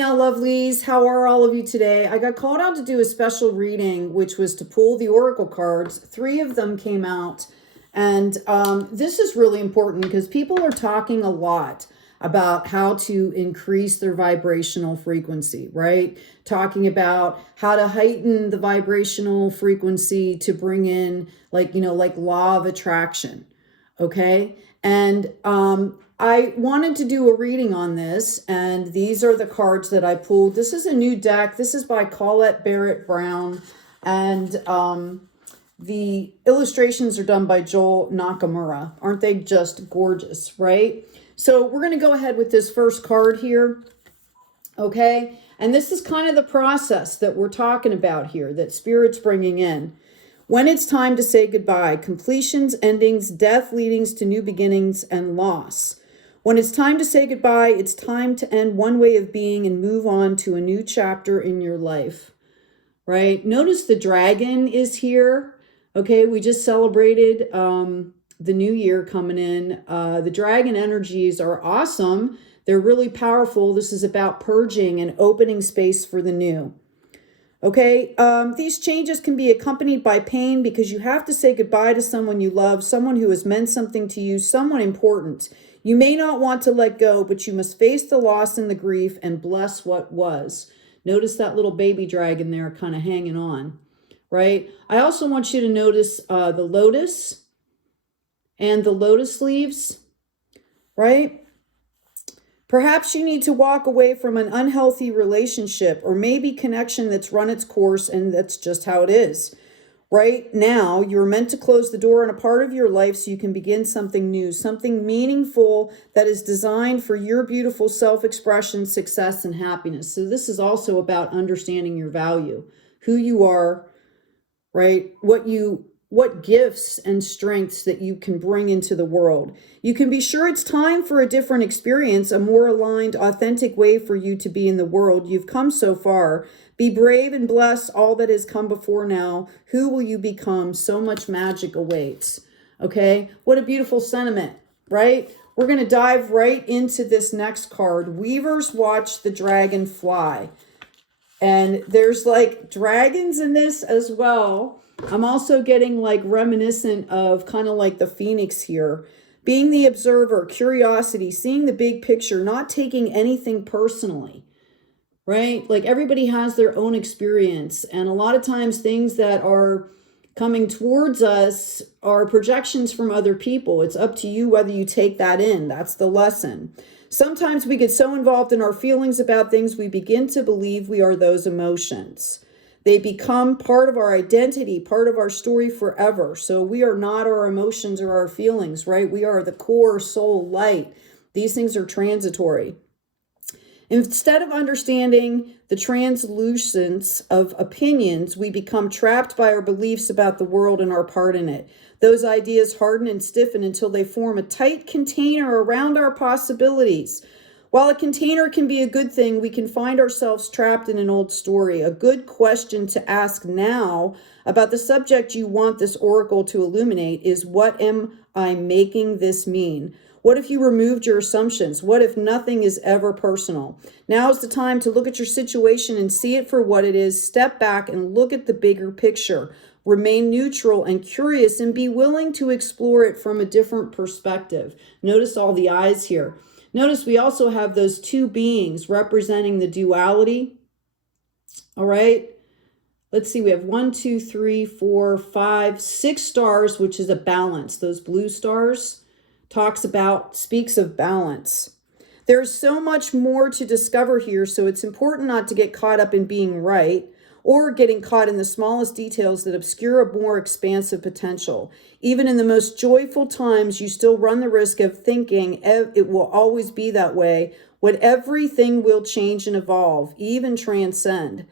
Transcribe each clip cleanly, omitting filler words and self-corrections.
Yeah, lovelies, how are all of you today? I got called out to do a special reading, which was to pull the oracle cards. 3 of them came out, and this is really important because people are talking a lot about how to increase their vibrational frequency, right? Talking about how to heighten the vibrational frequency to bring in like law of attraction, okay? And I wanted to do a reading on this, and these are the cards that I pulled. This is a new deck. This is by Colette Barrett Brown, and the illustrations are done by Joel Nakamura. Aren't they just gorgeous, right? So we're going to go ahead with this first card here, okay? And this is kind of the process that we're talking about here, that Spirit's bringing in. When it's time to say goodbye, completions, endings, death, leadings to new beginnings, and loss. When it's time to say goodbye, it's time to end one way of being and move on to a new chapter in your life, right? Notice the dragon is here, okay? We just celebrated the new year coming in. The dragon energies are awesome. They're really powerful. This is about purging and opening space for the new. Okay, these changes can be accompanied by pain because you have to say goodbye to someone you love, someone who has meant something to you, someone important. You may not want to let go, but you must face the loss and the grief and bless what was. Notice that little baby dragon there kind of hanging on, right? I also want you to notice the lotus and the lotus leaves, right? Perhaps you need to walk away from an unhealthy relationship or maybe connection that's run its course, and that's just how it is. Right now, you're meant to close the door on a part of your life so you can begin something new, something meaningful that is designed for your beautiful self-expression, success, and happiness. So this is also about understanding your value, who you are, right? What gifts and strengths that you can bring into the world. You can be sure it's time for a different experience, a more aligned, authentic way for you to be in the world. You've come so far. Be brave and bless all that has come before now. Who will you become? So much magic awaits. Okay, what a beautiful sentiment, right? We're going to dive right into this next card. Weavers watch the dragon fly. And there's like dragons in this as well. I'm also getting like reminiscent of kind of like the phoenix here. Being the observer, curiosity, seeing the big picture, not taking anything personally, right? Like everybody has their own experience. And a lot of times things that are coming towards us are projections from other people. It's up to you whether you take that in. That's the lesson. Sometimes we get so involved in our feelings about things, we begin to believe we are those emotions. They become part of our identity, part of our story forever. So we are not our emotions or our feelings, right? We are the core soul light. These things are transitory. Instead of understanding the translucence of opinions, we become trapped by our beliefs about the world and our part in it. Those ideas harden and stiffen until they form a tight container around our possibilities. While a container can be a good thing, we can find ourselves trapped in an old story. A good question to ask now about the subject you want this oracle to illuminate is, what am I making this mean? What if you removed your assumptions? What if nothing is ever personal? Now is the time to look at your situation and see it for what it is. Step back and look at the bigger picture. Remain neutral and curious and be willing to explore it from a different perspective. Notice all the eyes here. Notice we also have those 2 beings representing the duality. All right. Let's see. We have 1, 2, 3, 4, 5, 6 stars, which is a balance. Those blue stars speaks of balance. There's so much more to discover here, so it's important not to get caught up in being right or getting caught in the smallest details that obscure a more expansive potential. Even in the most joyful times, you still run the risk of thinking it will always be that way, when everything will change and evolve, even transcend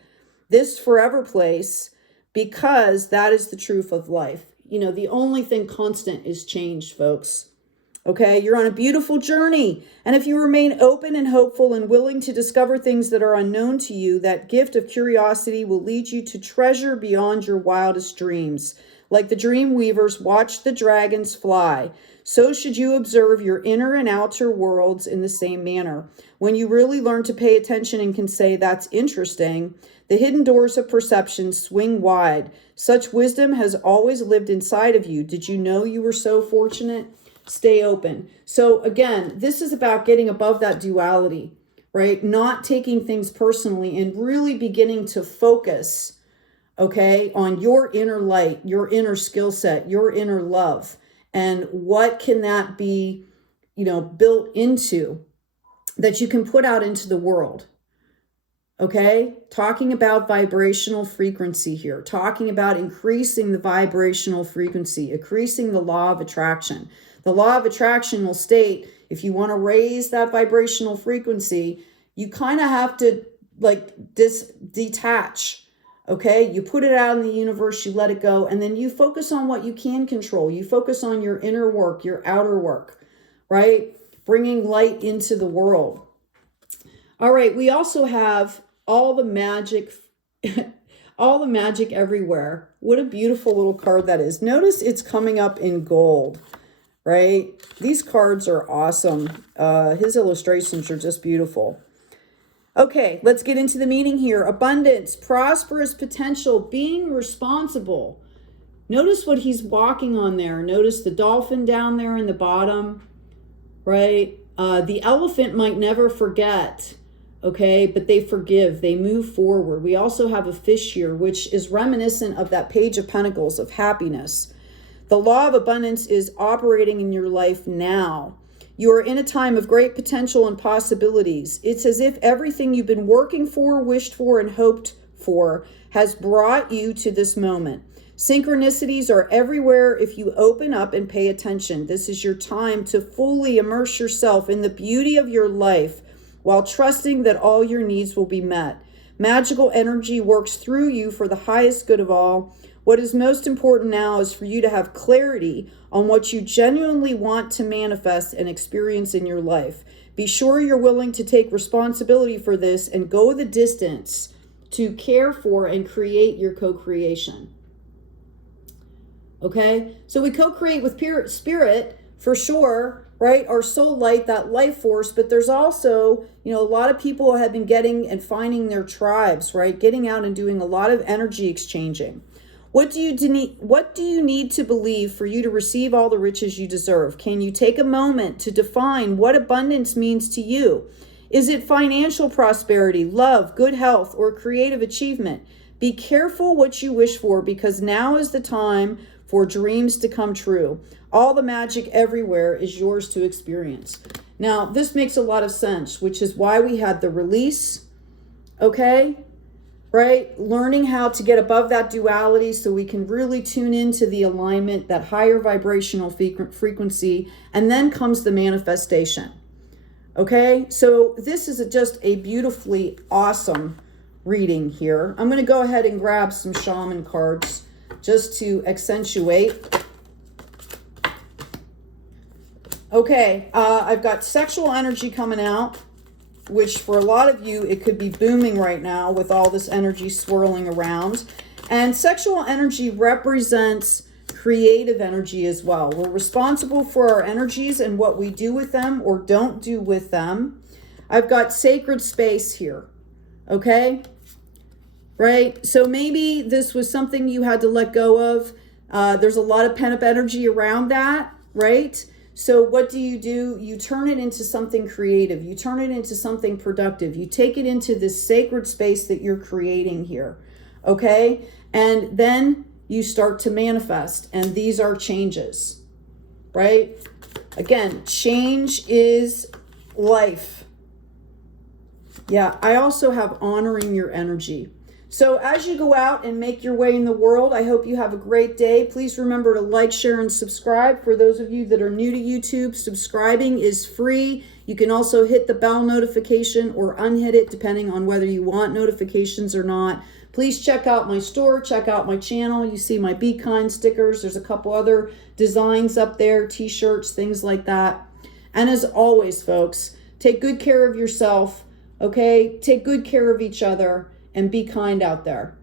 this forever place, because that is the truth of life. You know, the only thing constant is change, folks. Okay, you're on a beautiful journey. And if you remain open and hopeful and willing to discover things that are unknown to you, that gift of curiosity will lead you to treasure beyond your wildest dreams. Like the dream weavers watch the dragons fly, so should you observe your inner and outer worlds in the same manner. When you really learn to pay attention and can say, that's interesting, the hidden doors of perception swing wide. Such wisdom has always lived inside of you. Did you know you were so fortunate? Stay open. So again, this is about getting above that duality, right? Not taking things personally and really beginning to focus, okay, on your inner light, your inner skill set, your inner love. And what can that be, built into that you can put out into the world? Okay, talking about vibrational frequency here, talking about increasing the vibrational frequency, increasing the law of attraction. The law of attraction will state, if you want to raise that vibrational frequency, you kind of have to detach. Okay, you put it out in the universe, you let it go, and then you focus on what you can control. You focus on your inner work, your outer work, right? Bringing light into the world. All right, we also have all the magic, all the magic everywhere. What a beautiful little card that is. Notice it's coming up in gold, right? These cards are awesome. His illustrations are just beautiful. Okay, let's get into the meaning here. Abundance, prosperous potential, being responsible. Notice what he's walking on there. Notice the dolphin down there in the bottom, right? The elephant might never forget, okay, but they forgive. They move forward. We also have a fish here, which is reminiscent of that Page of Pentacles of happiness. The law of abundance is operating in your life now. You are in a time of great potential and possibilities. It's as if everything you've been working for, wished for, and hoped for has brought you to this moment. Synchronicities are everywhere if you open up and pay attention. This is your time to fully immerse yourself in the beauty of your life while trusting that all your needs will be met. Magical energy works through you for the highest good of all. What is most important now is for you to have clarity on what you genuinely want to manifest and experience in your life. Be sure you're willing to take responsibility for this and go the distance to care for and create your co-creation. Okay, so we co-create with spirit for sure, right? Our soul light, that life force, but there's also, a lot of people have been getting and finding their tribes, right? Getting out and doing a lot of energy exchanging. What do you need to believe for you to receive all the riches you deserve? Can you take a moment to define what abundance means to you? Is it financial prosperity, love, good health, or creative achievement? Be careful what you wish for, because now is the time for dreams to come true. All the magic everywhere is yours to experience. Now, this makes a lot of sense, which is why we had the release, okay? Right? Learning how to get above that duality so we can really tune into the alignment, that higher vibrational frequency, and then comes the manifestation. Okay? So this is just a beautifully awesome reading here. I'm going to go ahead and grab some shaman cards just to accentuate. Okay, I've got sexual energy coming out, which for a lot of you, it could be booming right now with all this energy swirling around. And sexual energy represents creative energy as well. We're responsible for our energies and what we do with them or don't do with them. I've got sacred space here, okay? Right? So maybe this was something you had to let go of. There's a lot of pent-up energy around that, right? So what do? You turn it into something creative. You turn it into something productive. You take it into this sacred space that you're creating here, okay? And then you start to manifest, and these are changes, right? Again, change is life. Yeah, I also have honoring your energy. So as you go out and make your way in the world, I hope you have a great day. Please remember to like, share, and subscribe. For those of you that are new to YouTube, subscribing is free. You can also hit the bell notification or unhit it depending on whether you want notifications or not. Please check out my store, check out my channel. You see my Be Kind stickers. There's a couple other designs up there, t-shirts, things like that. And as always, folks, take good care of yourself, okay? Take good care of each other. And be kind out there.